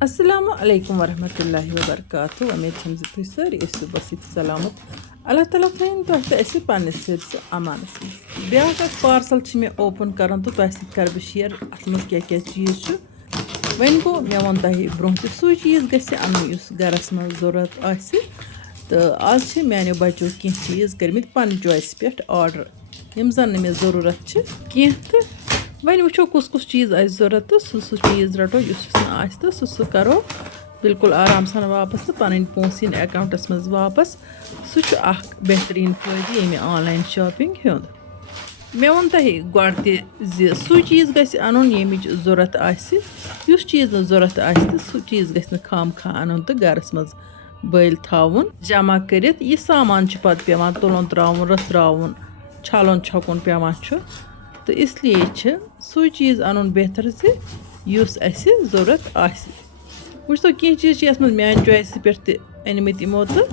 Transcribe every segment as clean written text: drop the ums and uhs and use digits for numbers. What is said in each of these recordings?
Assalamu alaikum warahmatullahi wabarakatuh. Umeed छम ज तुई सारी ऐसे बसित सलामत Allah Taala thain to ऐसे पाने से अमानस ब्याह पार्सल मे ओपन करन तो तह कर बह शेयर अत मज क्या क्या चीज़ वन गो मे वो तह ब्रोह सू चीज़ गि अन गरस मज जरूरत तो आज मानो बचो कह चीज़ कर्म पन चॉइस पे ऑर्डर यम जन मे जरूरत कह तो वन वो कुस चीज़ जरूरत तो सू चीज़ रटो तो सू करो बिल्कुल आराम सान वापस तो पन पोन अकाउंटस मज वापस सह बेहतरीन फायदे ये ऑनलाइन शॉपिंग हुंद मे वो तह गो सू चीज़ गि अन यमिच जरूरत उस चीज़ न जरूरत तो सू चीज़ गि खाम खा अन तो गरस मज बल थवन जमा कर यह सामान पत् पे तुलन त्रावन रसरावन छलन छकुन पे तो इसलिए सू चीज़ अन बेहतर अस जरूरत वो कह चीज़ ये मान चॉइस पे अनमत यमो तो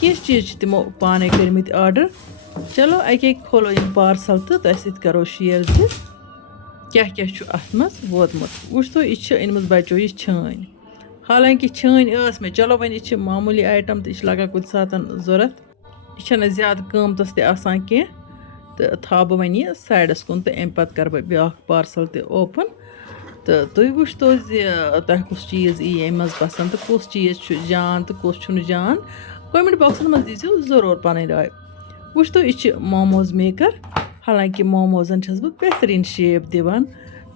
कह चीज़ तमो पाने कर्मत ऑर्डर चलो अके खोलो इन पार्सल तो तह करो शेयर क्या क्या अत मज वोतमुत वो यह अनमत बचो यह छान हालांकि छान मे चलो वन यह मामूली आइटम तो यह लगा कुछ सात जरूरत यह ज्यादा कीमतस कह तो था बह वन यह साइडस कुन तो अम पत् कर ब्या पार्सल तो ओपन तो तुम वो तह कुछ चीज़ यी अम पसंद तो कुछ चीज़ जान तो कुछ जान कमेंट बॉक्सन मज दीजिए जरूर पन राय वो यह मोमोज मेकर हालांकि मोमोजन बह बेहतरीन शेप दिवान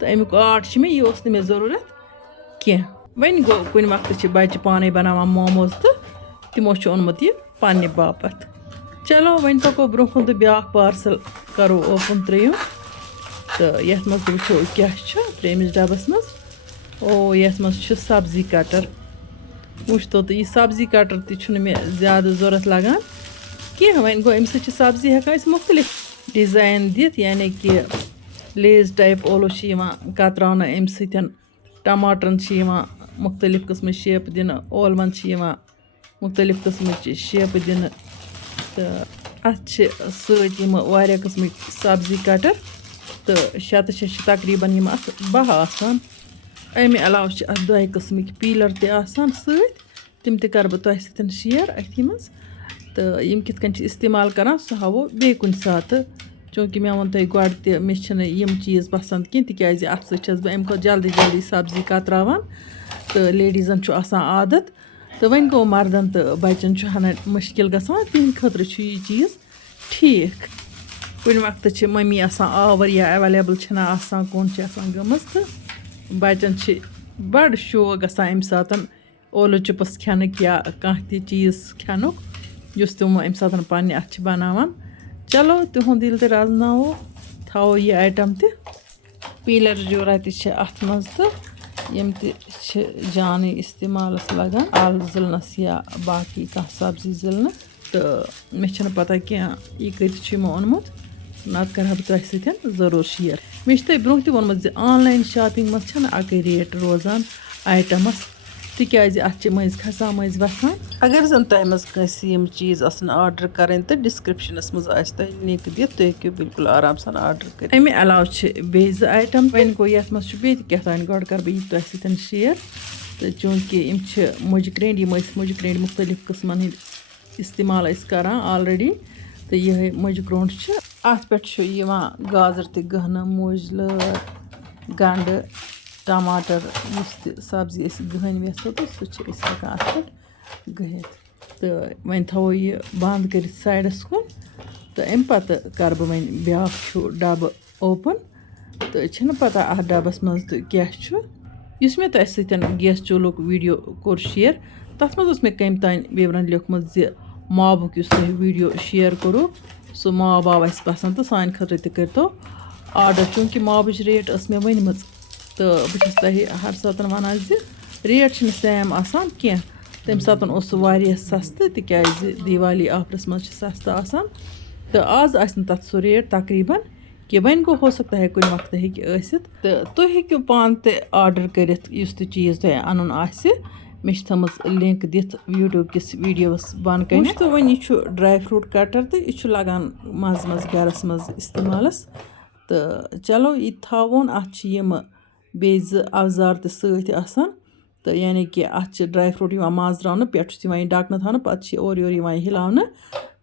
तो अमुक आर्ट मे यह मे जरूरत कह वन गो कुन वक्त बच्चे पाने बनावान मोमोज तो तमो ओनमुत यह पन्ने बापत चलो वन पको ब्रोह तो ब्या पार्सल करो ओपन त्रो तो ये मज वो क्या त्रेमिस डबस मज ओ ये मज सब्जी कटर वो तो यह सब्जी कटर तु मे ज़्यादा जरूरत लगान कह वन गो अम सब्जी हेकान मुख्तलिफ डिज़ाइन दित यानी कि लेज टाइप ओलो कतरान अम टमाटरन मुख्तलिफ किस्म शेप दिन ओलवन मुख्तलिफ किस्म शेप दिन तो अत सत्य किस्म सब्जी कटर तो शत तकरीबन अत 12 आसान अमे अलाव दो किस्म पीलर तम कर बह तुह सत शेयर अथी मज तो यम कित कन इस्तेमाल कर सह हावो बे कुन सात चूँकि मे वो तुह गो मे चीज़ पसंद कह तिज अत सह अम जल्दी जल्दी सब्जी कतरावान तो लेडीजन आदत तो वन गो मर्दन तो बचन हना मुश्किल गसान तिहद खतर यह चीज़ ठीक कुन वक्त मम्मी आवर या एवेलेबल कौन गमज तो बचन बड़ शौक गसान अमि सात ओलो चिप्स खेनक या कह चीज़ खेनुक तमो अमि सात पन्ने अथ बनावान चलो तिहुंद दिल तो रजनावो थो यह आइटम पीलर जरूरत अत मज तो यम जान इस्तेमाल लगान आल जिलनस या बाकी कह सब्जी जिलन तो मे पता क्या यह कत ओनमुत नत कर बह तुह सत जरूर शेयर मे तुह ब्रोह तह वोनमुत ऑनलाइन शॉपिंग मज अकै रेट रोजान आइटमस तिज अत मज खसान मज वसान अगर जन तुह मज कम चीज़ ऑर्डर करें तो डिस्क्रिप्शनस मज तुह लिंक दिख तुह हेको बिल्कुल आराम सान ऑर्डर कर अमे अलाव बे आइटम वन गो ये मज क्या गो कर बह तुह सत शेयर तो चूँकि मुज क्रेंड मुज क्रेंड मुख्तलिफ किस्मन हंद इस्तेमाल करान ऑलरेडी तो यह मुज क्रोंड अत पे गाजर तहन मुज लर गंड टमाटर सब्जी गहन वेसो तो सह हेकान गहित तो वन थो यह बंद कर साइडस कुन तो अम पत कर बह वन ब्या डब ओपन तो पता अ डबस मज तो क्या मे तुह सत गैस चूल्हुक वीडियो कोर शेयर तथ मज मे कम तान विवरण लिखमुत माबुक तुह वीडियो शेयर करो सो माब आव पसंद तो सान खतर तो ऑर्डर चूँकि माबच रेट मे वन तो बस तुह हर सात वन रेट सेम आसान कह तम सात सस्त तिज दिवाली ऑफरस मज सस्त आसान तो आज तथ सो रेट तकरीबन कि वन गो हो सकता है कुन वक्त तो तुह हेको पान ते ऑर्डर कर चीज़ तुह अन मे थमज लिंक दिथ यूट्यूब किस वीडियोस बन कन तो वन यह ड्राई फ्रूट कटर तो यह लगान मज मज गरस मज इस्तेमालस तो चलो यह थोन अत बे अवजार तो تہٕ یعنی کہِ اَتھ چھِ ڈرٛاے فرٛوٗٹ یِوان ماز ترٛاونہٕ پٮ۪ٹھ چھُس یِوان یہِ ڈَکنہٕ تھاونہٕ پَتہٕ چھِ اورٕ یورٕ یِوان یہِ ہِلاونہٕ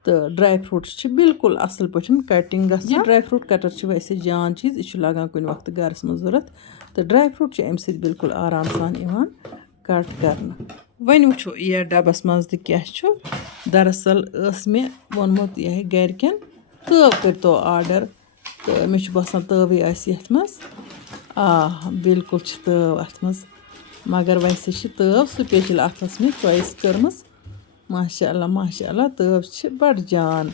تہٕ ڈرٛاے فرٛوٗٹٕس چھِ بِلکُل اَصٕل پٲٹھۍ کَٹِنٛگ گژھان. یہِ ڈرٛاے فرٛوٗٹ کَٹَر چھِ ویسے جان چیٖز یہِ چھُ لَگان کُنہِ وقتہٕ گَرَس منٛز ضوٚرَتھ تہٕ ڈرٛاے فرٛوٗٹ چھِ اَمہِ سۭتۍ بِلکُل آرام سان یِوان کَٹ کَرنہٕ. وۄنۍ وٕچھو یَتھ ڈَبَس منٛز تہِ کیٛاہ چھُ. دَراصل ٲس مےٚ ووٚنمُت یِہوٚے گَرِکٮ۪ن تٲو کٔرۍتو آرڈَر تہٕ مےٚ چھُ باسان تٲوٕے آسہِ یَتھ منٛز. بِلکُل چھِ تٲو اَتھ منٛز مگر ویسے چھِ تٲو سٕپیشَل اَتھ ٲس مےٚ چویِس کٔرمٕژ. ماشاء اللہ تٲو چھِ بَڑٕ جان.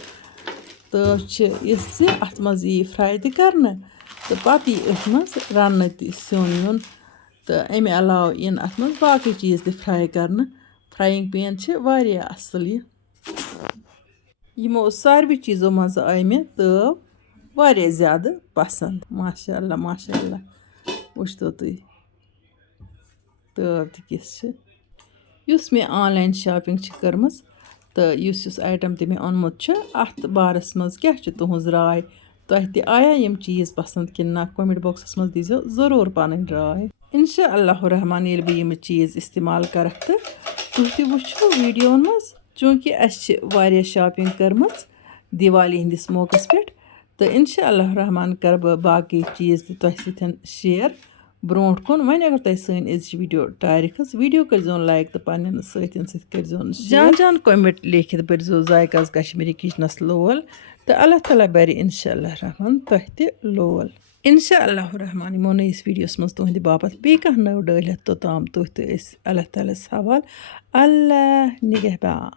تٲو چھِ یِژھ زِ اَتھ منٛز یی فرٛاے تہِ کَرنہٕ تہٕ پَتہٕ یی أتھۍ منٛز رَننہٕ تہِ سیُن ویُن تہٕ اَمہِ علاوٕ یِن اَتھ منٛز باقٕے چیٖز تہِ فرٛاے کَرنہٕ. فرٛایِنٛگ پین چھِ واریاہ اَصٕل یہِ. یِمو ساروٕے چیٖزو منٛزٕ آے مےٚ تٲو واریاہ زیادٕ پَسنٛد. ماشاء اللہ وٕچھتو تُہۍ تٲو تہِ کِژھ چھِ. یُس مےٚ آنلاین شاپِنٛگ چھِ کٔرمٕژ تہٕ یُس آیٹَم تہِ مےٚ اوٚنمُت چھُ اَتھ بارَس منٛز کیٛاہ چھِ تُہٕنٛز راے. تۄہہِ تہِ آیا یِم چیٖز پَسنٛد کِنہٕ نہ کوٚمٮ۪نٛٹ بۄکسَس منٛز دیٖزیو ضٔروٗر پَنٕنۍ راے. اِنشاء اللہُ رحمان ییٚلہِ بہٕ یِم چیٖز اِستعمال کَرَکھ تہٕ تُہۍ تہِ وٕچھو ویٖڈیووَن منٛز چوٗنٛکہِ اَسہِ چھِ واریاہ شاپِنٛگ کٔرمٕژ دیوالی ہِنٛدِس موقعَس پٮ۪ٹھ تہٕ اِنشاء اللہ رحمان کَرٕ بہٕ باقٕے چیٖز تہِ تۄہہِ سۭتۍ شِیَر برونٛٹھ کُن. وۄنۍ اگر تۄہہِ سٲنۍ أزِچ ویٖڈیو ٹارِ کھٔژ ویٖڈیو کٔرۍزیون لایک تہٕ پنٛنٮ۪ن سۭتۍ کٔرۍزیون جان کوٚمٮ۪نٛٹ لیکھِتھ بٔرۍزیو ذایقاز کشمیٖری کِچنَس لول تہٕ اللہ تعالیٰ بَرِ اِنشاء اللہ رحمان تۄہہِ تہِ لول. اِنشاء اللہُ رحمان یِمو نٔیِس ویٖڈیوَس منٛز تُہٕنٛدِ باپَتھ بیٚیہِ کانٛہہ نٔو ڈٲلۍ ہٮ۪تھ توٚتام تُہۍ تہٕ أسۍ اللہ تعالیٰ ہَس حوالہٕ. اللہ نِگہبان.